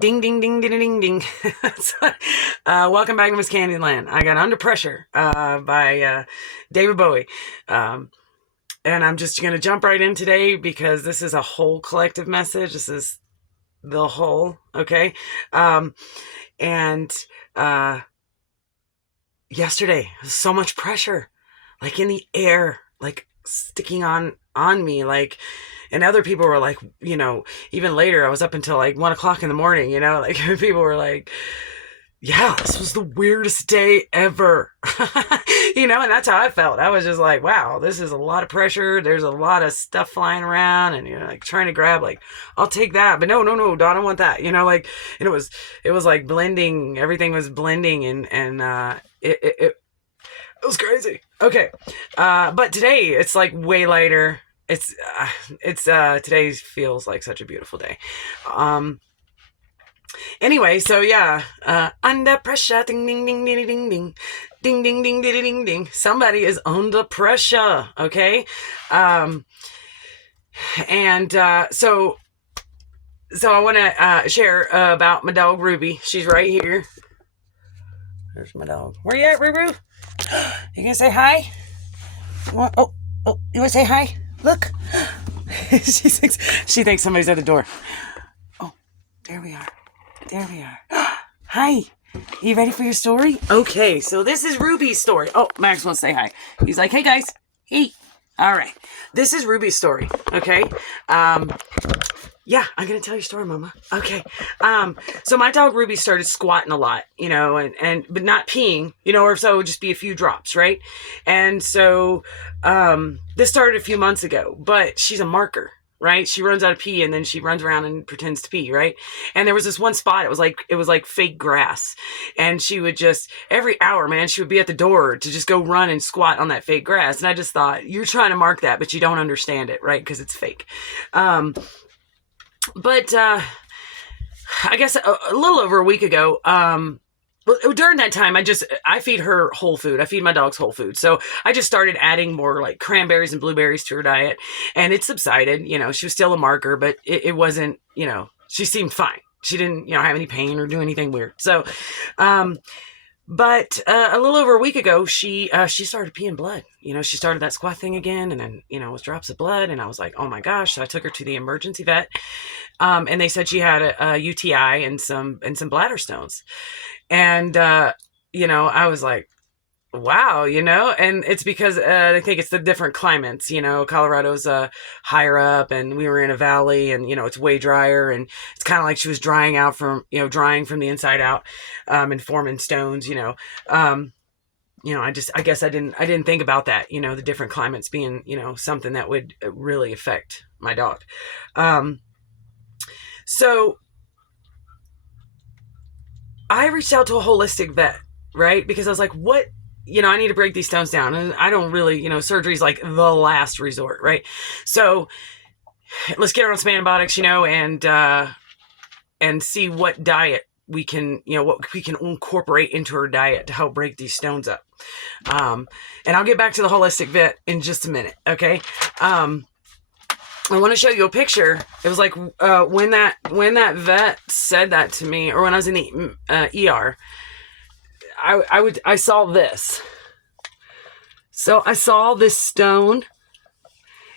Ding, ding, ding, ding, ding, ding. So, welcome back to Miss Candyland. I got Under Pressure by David Bowie. Um, and I'm just going to jump right in today because this is a whole collective message. This is the whole, okay? Um, and yesterday, so much pressure, like in the air, like sticking on me, like, and other people were like, even later, I was up until like 1 o'clock in the morning, like people were like, yeah, this was the weirdest day ever. And that's how I felt. I was just like, wow, this is a lot of pressure. There's a lot of stuff flying around and, like trying to grab, like, I'll take that. But no, Don, I don't want that, and it was like blending. Everything was blending and it was crazy. Okay. But today it's like way lighter. Today feels like such a beautiful day. Anyway, so yeah, under pressure, ding, ding, ding, ding, ding, ding, ding, ding, ding, ding, ding, ding. Somebody is under pressure. Okay. So I want to share about my dog Ruby. She's right here. There's my dog. Where you at, Ruru? You gonna say hi? You want to say hi? Look. She thinks somebody's at the door. Oh, there we are. Hi. You ready for your story? Okay, so this is Ruby's story. Oh, Max wants to say hi. He's like, hey guys. Hey. All right. This is Ruby's story. Okay. Yeah, I'm going to tell your story, Mama. Okay. So my dog Ruby started squatting a lot, but not peeing, or so it would just be a few drops, right? And so, this started a few months ago, but she's a marker, right? She runs out of pee and then she runs around and pretends to pee, right? And there was this one spot, it was like fake grass. And she would just, every hour, man, she would be at the door to just go run and squat on that fake grass. And I just thought, you're trying to mark that, but you don't understand it, right? Because it's fake. But I guess a little over a week ago, during that time, I feed her whole food. I feed my dogs whole food. So I just started adding more like cranberries and blueberries to her diet, and it subsided. She was still a marker, but it wasn't, she seemed fine. She didn't, have any pain or do anything weird. So, but a little over a week ago, she started peeing blood. She started that squat thing again, and then it was drops of blood, and I was like, oh my gosh! So I took her to the emergency vet, and they said she had a UTI and some bladder stones, and I was like, wow, and it's because I think it's the different climates. Colorado's higher up, and we were in a valley, and it's way drier, and it's kind of like she was drying from the inside out, and forming stones. I guess I didn't think about that. The different climates being something that would really affect my dog. So I reached out to a holistic vet, right? Because I was like, what? I need to break these stones down. And I don't really, surgery's like the last resort, right? So let's get her on some antibiotics, and see what diet we can, what we can incorporate into her diet to help break these stones up. And I'll get back to the holistic vet in just a minute, okay? I want to show you a picture. It was like when that vet said that to me, or when I was in the ER, I saw this. So I saw this stone,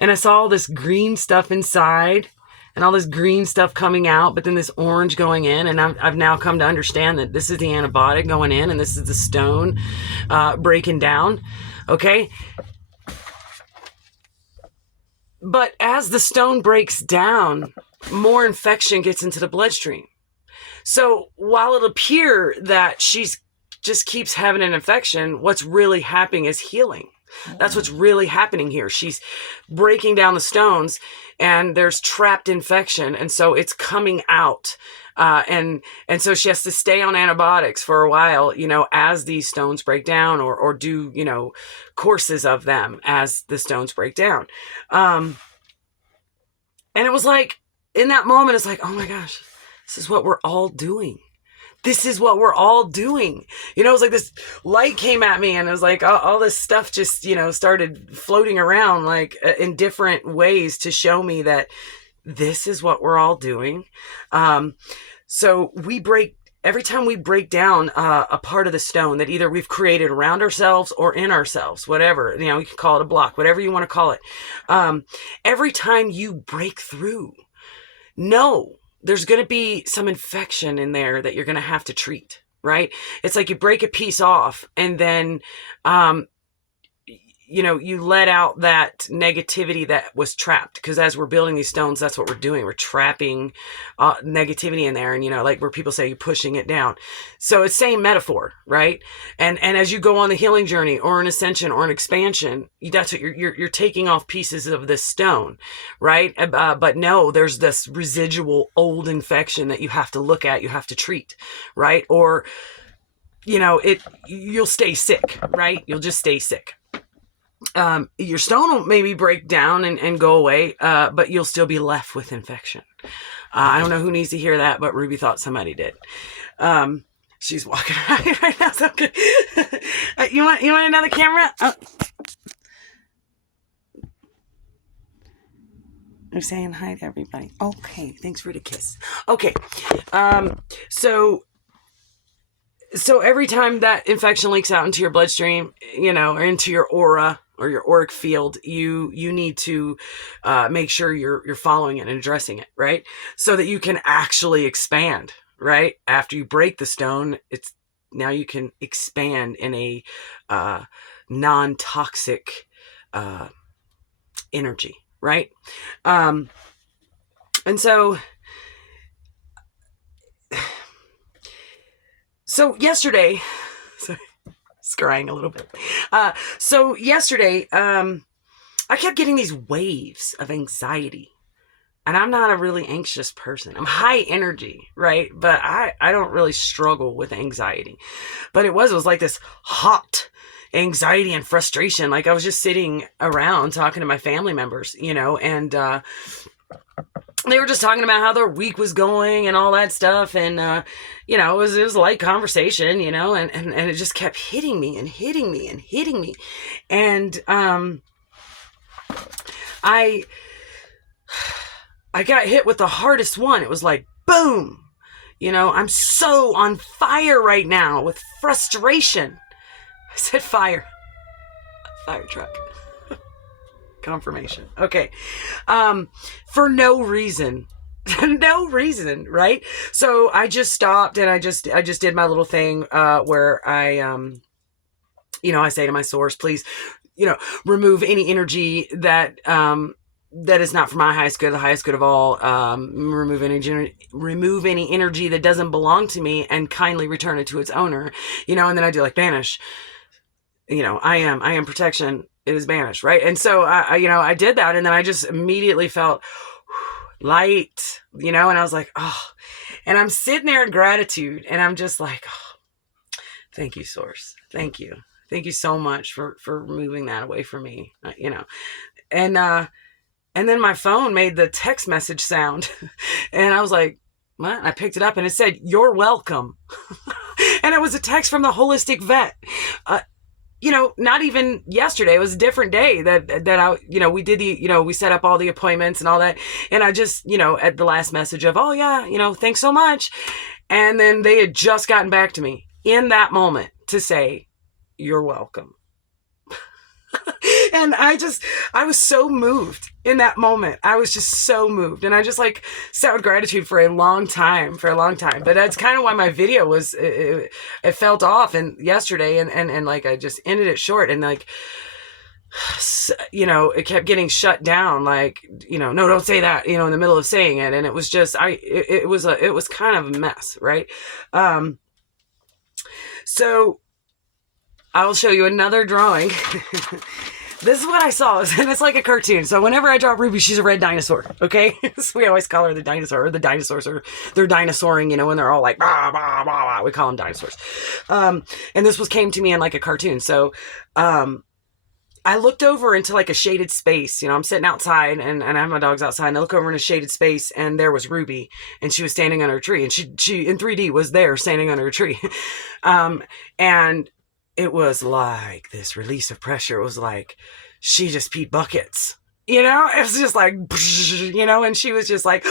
and I saw all this green stuff inside, and all this green stuff coming out, but then this orange going in, and I've now come to understand that this is the antibiotic going in, and this is the stone breaking down. Okay. But as the stone breaks down, more infection gets into the bloodstream. So while it'll appear that she's just keeps having an infection, what's really happening is healing. That's what's really happening here. She's breaking down the stones, and there's trapped infection, and so it's coming out. And so she has to stay on antibiotics for a while, as these stones break down, or do, courses of them as the stones break down. And it was like, in that moment, it's like, oh my gosh, this is what we're all doing. This is what we're all doing. It was like this light came at me, and it was like all this stuff just, started floating around like in different ways to show me that this is what we're all doing. So every time we break down a part of the stone that either we've created around ourselves or in ourselves, whatever, you can call it a block, whatever you want to call it. Every time you break through, no, there's going to be some infection in there that you're going to have to treat, right? It's like you break a piece off and then, you let out that negativity that was trapped. Because as we're building these stones, that's what we're doing. We're trapping negativity in there. And, like where people say you're pushing it down. So it's same metaphor, right? And as you go on the healing journey or an ascension or an expansion, that's what you're taking off pieces of this stone, right? But no, there's this residual old infection that you have to look at, you have to treat, right? Or, you'll stay sick, right? You'll just stay sick. Your stone will maybe break down and go away, but you'll still be left with infection. I don't know who needs to hear that, but Ruby thought somebody did. She's walking around right now. So good. You want another camera? I'm saying hi to everybody. Okay, thanks for the kiss. Okay, so every time that infection leaks out into your bloodstream, or into your aura or your auric field, you need to make sure you're following it and addressing it, right? So that you can actually expand, right? After you break the stone, now you can expand in a non-toxic energy, right? And so yesterday, scrying a little bit. So yesterday, I kept getting these waves of anxiety, and I'm not a really anxious person. I'm high energy, right? But I don't really struggle with anxiety, but it was like this hot anxiety and frustration. Like I was just sitting around talking to my family members, and, they were just talking about how their week was going and all that stuff. And, it was a light conversation, and it just kept hitting me and hitting me and hitting me. And, I got hit with the hardest one. It was like, boom, I'm so on fire right now with frustration. I said fire truck. Confirmation. Okay. For no reason. No reason, right? So I just stopped and I just did my little thing, where I, I say to my source, please, remove any energy that is not for my highest good, the highest good of all. Remove any energy that doesn't belong to me and kindly return it to its owner, and then I do like banish, I am protection. It is banished, right? And so I did that, and then I just immediately felt light, and I was like, oh, and I'm sitting there in gratitude, and I'm just like, oh, thank you, source. Thank you so much for removing that away from me, and then my phone made the text message sound, and I was like, what? I picked it up, and it said, "You're welcome," and it was a text from the holistic vet. Not even yesterday. It was a different day that I, we did we set up all the appointments and all that. And I just, at the last message of, oh yeah, thanks so much. And then they had just gotten back to me in that moment to say, you're welcome. And I was so moved in that moment. I was just so moved. And I just sat with gratitude for a long time. But that's kind of why my video was, it felt off and yesterday and I just ended it short and it kept getting shut down. No, don't say that, in the middle of saying it. And it was just, it was kind of a mess. Right. So I will show you another drawing. This is what I saw, and it's like a cartoon. So whenever I draw Ruby, she's a red dinosaur, okay? So we always call her the dinosaur, or the dinosaurs, or they're dinosauring, when they're all like, bah, bah, bah, bah. We call them dinosaurs. And this came to me in like a cartoon. So I looked over into like a shaded space. I'm sitting outside, and I have my dogs outside, and I look over in a shaded space, and there was Ruby, and she was standing under a tree, and she in 3D was there standing under a tree. And it was like this release of pressure. It was like she just peed buckets, it was just like, and she was just like,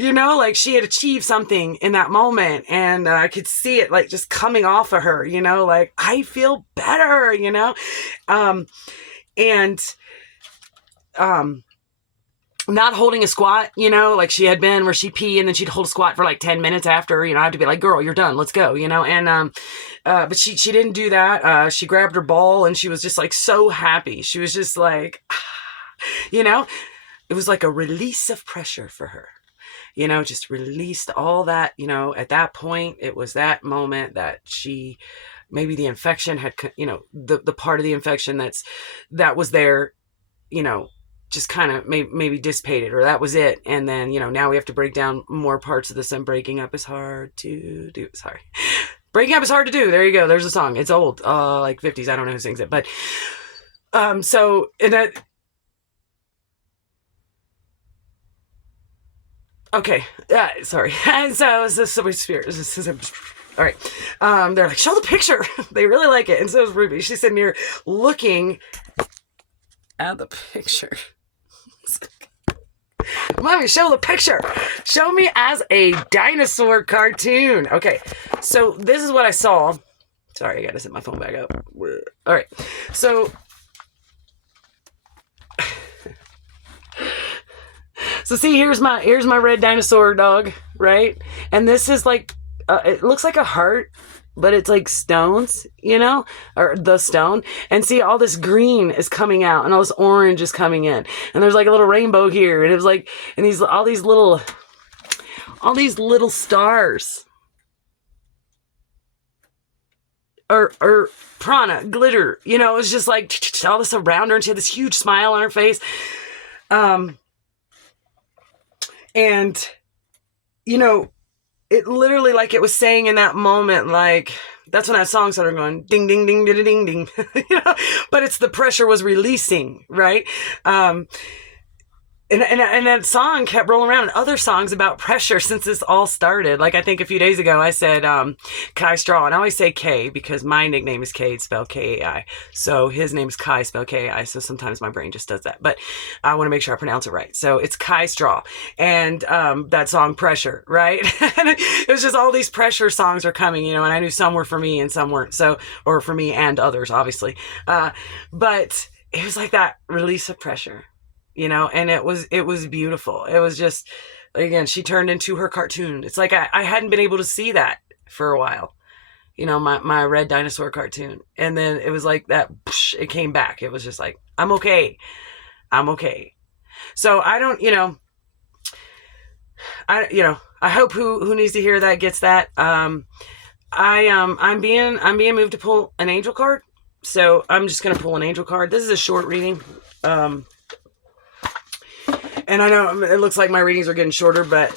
you know, like she had achieved something in that moment, and I could see it like just coming off of her, you know, like I feel better, you know, and not holding a squat, you know, like she had been where she'd pee and then she'd hold a squat for like 10 minutes after, you know, I have to be like, girl, you're done. Let's go, you know? And, but she didn't do that. She grabbed her ball and she was just like so happy. She was just like, you know, it was like a release of pressure for her, you know, just released all that, you know, at that point, it was that moment that maybe the infection had, you know, the part of the infection that was there, you know, just kind of maybe dissipated, or that was it. And then, you know, now we have to break down more parts of this, and breaking up is hard to do. Sorry. Breaking up is hard to do. There you go. There's a song. It's old, like 50s. I don't know who sings it, but, so, and that, okay. Sorry. And so it's this spirit. All right. They're like, show the picture. They really like it. And so is Ruby. She's sitting here looking at the picture. Mommy, show the picture. Show me as a dinosaur cartoon. Okay, so this is what I saw. Sorry, I gotta set my phone back up. All right, so see, here's my red dinosaur dog, right? And this is like, it looks like a heart, but it's like stones, you know, or the stone. And see, all this green is coming out and all this orange is coming in. And there's like a little rainbow here. And it was like, and all these little stars or prana, glitter, you know, it was just like all this around her. And she had this huge smile on her face. And, you know, it literally, like it was saying in that moment, like, that's when that song started going, ding, ding, ding, ding, ding, ding, you know, but it's the pressure was releasing, right? And that song kept rolling around, and other songs about pressure since this all started. Like, I think a few days ago, I said, Kai Straw, and I always say K because my nickname is K, it's spelled K-A-I. So his name is Kai, spelled K-A-I. So sometimes my brain just does that, but I want to make sure I pronounce it right. So it's Kai Straw, and that song Pressure, right? And it was just all these pressure songs are coming, you know, and I knew some were for me and some weren't. So, or for me and others, obviously. But it was like that release of pressure. You know, and it was beautiful. It was just, again, she turned into her cartoon. It's like I hadn't been able to see that for a while, you know, my red dinosaur cartoon. And then it was like that, it came back. It was just like, I'm okay. So I don't, you know, I hope who needs to hear that gets that. I'm being moved to pull an angel card. So I'm just going to pull an angel card. This is a short reading. And I know it looks like my readings are getting shorter, but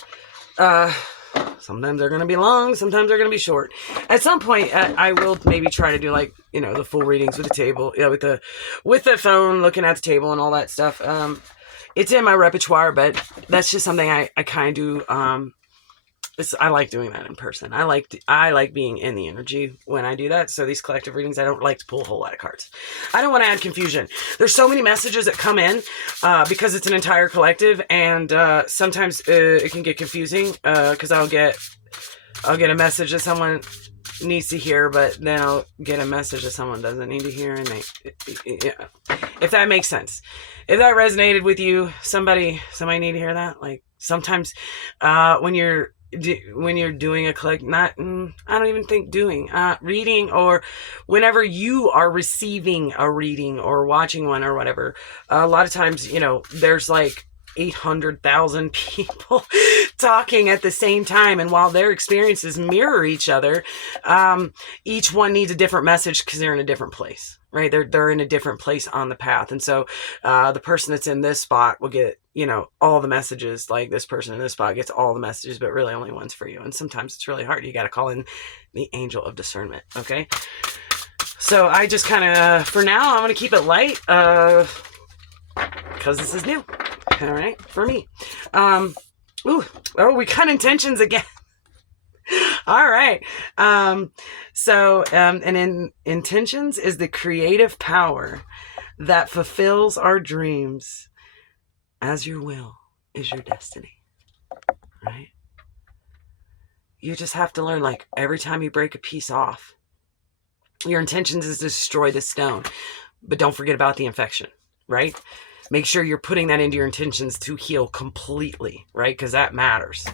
sometimes they're going to be long, sometimes they're going to be short. At some point, I will maybe try to do, like, you know, the full readings with the table, you know, with the phone, looking at the table and all that stuff. It's in my repertoire, but that's just something I kind of do. I like doing that in person. I like being in the energy when I do that. So these collective readings, I don't like to pull a whole lot of cards. I don't want to add confusion. There's so many messages that come in because it's an entire collective, and sometimes it can get confusing because I'll get a message that someone needs to hear, but then I'll get a message that someone doesn't need to hear, and if that makes sense. If that resonated with you, somebody need to hear that. Like, sometimes when you're doing a collect, I don't even think doing reading, or whenever you are receiving a reading or watching one or whatever, a lot of times, you know, there's like 800,000 people talking at the same time, and while their experiences mirror each other, each one needs a different message because they're in a different place, right? They're in a different place on the path. And so the person that's in this spot will get, you know, all the messages. Like, this person in this spot gets all the messages, but really only one's for you. And sometimes it's really hard. You got to call in the angel of discernment. Okay. So I just kind of, for now, I'm going to keep it light because this is new. All right. For me. We got intentions again. All right. And in intentions is the creative power that fulfills our dreams, as your will is your destiny. Right? you just have to learn, like, every time you break a piece off, your intentions is to destroy the stone, but don't forget about the infection, right? Make sure you're putting that into your intentions to heal completely, right? Because that matters.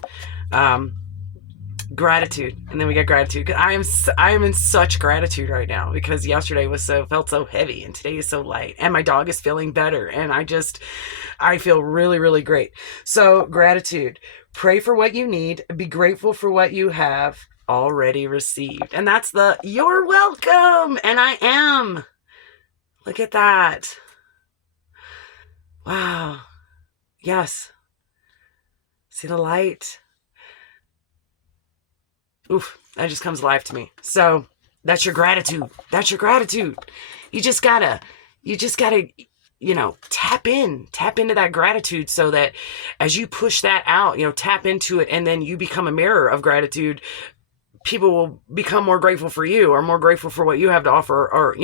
Gratitude, and then we get gratitude. Because I am in such gratitude right now, because yesterday felt so heavy, and today is so light, and my dog is feeling better, and I feel really, really great. So gratitude. Pray for what you need. Be grateful for what you have already received, and that's the you're welcome, and I am. Look at that. Wow. Yes. See the light. Oof, that just comes alive to me. So that's your gratitude. That's your gratitude. You just gotta, tap into that gratitude, so that as you push that out, tap into it, and then you become a mirror of gratitude. People will become more grateful for you, or more grateful for what you have to offer, or,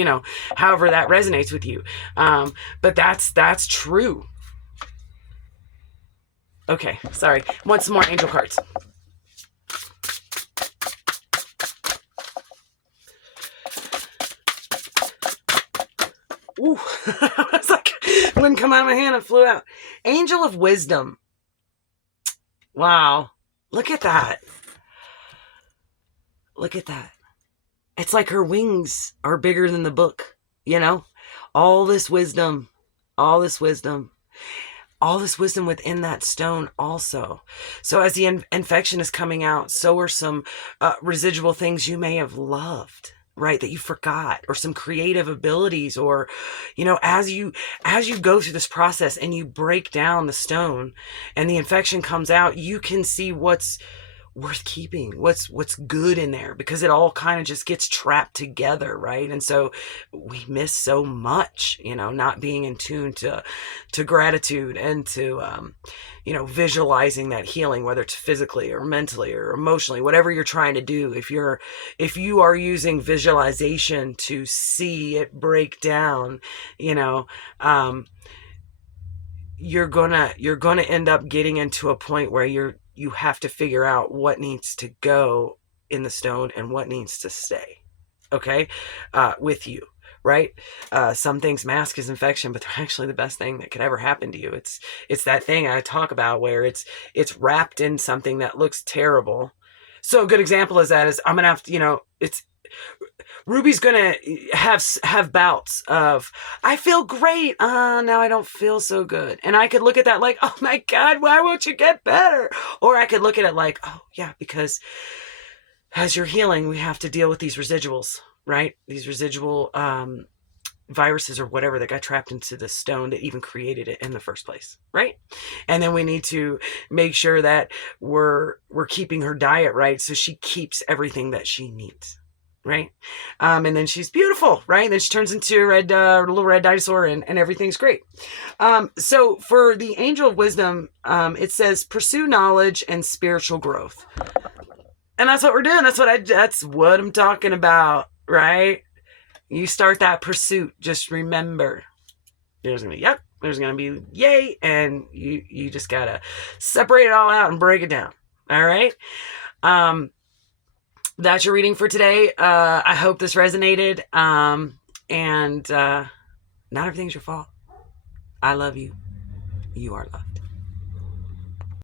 however that resonates with you. But that's true. Okay, sorry. Want some more angel cards? Ooh, it's like, wouldn't come out of my hand, it flew out. Angel of Wisdom. Wow. Look at that. Look at that. It's like her wings are bigger than the book, all this wisdom, all this wisdom, all this wisdom within that stone also. So as the infection is coming out, so are some residual things you may have loved, right, that you forgot, or some creative abilities, or, as you go through this process and you break down the stone and the infection comes out, you can see what's worth keeping, what's good in there, because it all kind of just gets trapped together, right? And so we miss so much, not being in tune to gratitude, and to visualizing that healing, whether it's physically or mentally or emotionally, whatever you're trying to do. If you are using visualization to see it break down, you're gonna end up getting into a point where you have to figure out what needs to go in the stone and what needs to stay, okay, with you, right? Some things mask as infection, but they're actually the best thing that could ever happen to you. It's that thing I talk about where it's wrapped in something that looks terrible. So a good example is I'm gonna have to, Ruby's gonna have bouts of, I feel great, now I don't feel so good, and I could look at that like, oh my God, why won't you get better? Or I could look at it like, oh yeah, because as you're healing, we have to deal with these residuals, right? These residual viruses or whatever that got trapped into the stone that even created it in the first place, right? And then we need to make sure that we're keeping her diet right, so she keeps everything that she needs, right? And then she's beautiful, right? And then she turns into a little red dinosaur, and everything's great. So for the Angel of Wisdom, it says pursue knowledge and spiritual growth. And that's what we're doing. That's what I'm talking about, right? You start that pursuit. Just remember, there's going to be yep, there's going to be yay, and you just got to separate it all out and break it down. All right? That's your reading for today. I hope this resonated. And not everything's your fault. I love you. You are loved.